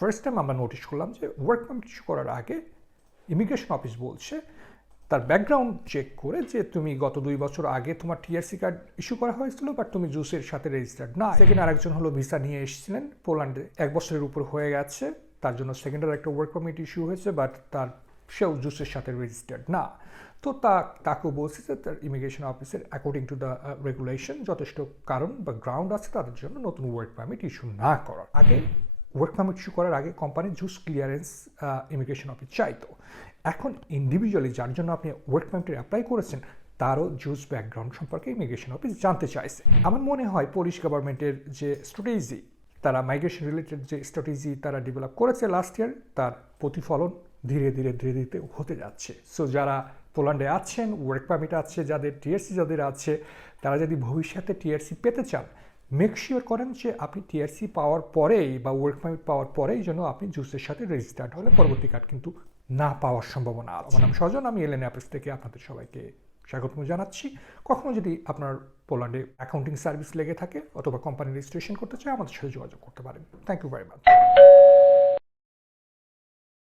First time আমরা notice করলাম যে ওয়ার্ক পারমিট ইস্যু করার আগে ইমিগ্রেশন অফিস বলছে, তার ব্যাকগ্রাউন্ড চেক করে যে তুমি গত দুই বছর আগে তোমার টিআরসি কার্ড ইস্যু করা হয়েছিল বাট তুমি জুসের সাথে রেজিস্টার্ড না। সেকেন্ড আরেকজন হলো ভিসা নিয়ে এসেছিলেন, পোল্যান্ডে এক বছরের উপর হয়ে গেছে, তার জন্য সেকেন্ডার একটা ওয়ার্ক পারমিট ইস্যু হয়েছে বাট তার সেও জুসের সাথে রেজিস্টার্ড না। তো তা তাকেও বলছে যে তার ইমিগ্রেশন অফিসের অ্যাকর্ডিং টু দ্য রেগুলেশন যথেষ্ট কারণ বা গ্রাউন্ড আছে, তাদের জন্য নতুন ওয়ার্ক পারমিট ইস্যু না করার। আগে ওয়ার্ক পারমিট ইস্যু করার আগে company Jews clearance immigration office চাইতো। এখন ইন্ডিভিজুয়ালি যার জন্য আপনি ওয়ার্ক পারমিটের অ্যাপ্লাই করেছেন, তারও জুস ব্যাকগ্রাউন্ড সম্পর্কে ইমিগ্রেশন অফিস জানতে চাইছে। আমার মনে হয় পুলিশ গভর্নমেন্টের যে স্ট্র্যাটেজি তারা মাইগ্রেশন রিলেটেড যে স্ট্র্যাটেজি তারা ডেভেলপ করেছে লাস্ট ইয়ার তার প্রতিফলন ধীরে ধীরে ধীরে ধীরে হতে যাচ্ছে। সো যারা পোল্যান্ডে আছেন ওয়ার্ক পারমিট আছে, যাদের টিআরসি যাদের আছে, তারা যদি ভবিষ্যতে টিআরসি পেতে চান মেক শিওর করেন যে আপনি টিআরসি পাওয়ার পরেই বা ওয়ার্ক পারমিট পাওয়ার পরেই যেন আপনি জুসের সাথে রেজিস্টার্ড হলে পরবর্তী কার্ড কিন্তু না পাওয়ার সম্ভাবনা আরও আমার নাম সজন আমি এলএন অ্যাপস থেকে আপনাদের সবাইকে স্বাগত জানাচ্ছি। কখনো যদি আপনার পোল্যান্ডে অ্যাকাউন্টিং সার্ভিস লেগে থাকে অথবা কোম্পানি রেজিস্ট্রেশন করতে চায় আমাদের সাথে যোগাযোগ করতে পারেন। Thank you very much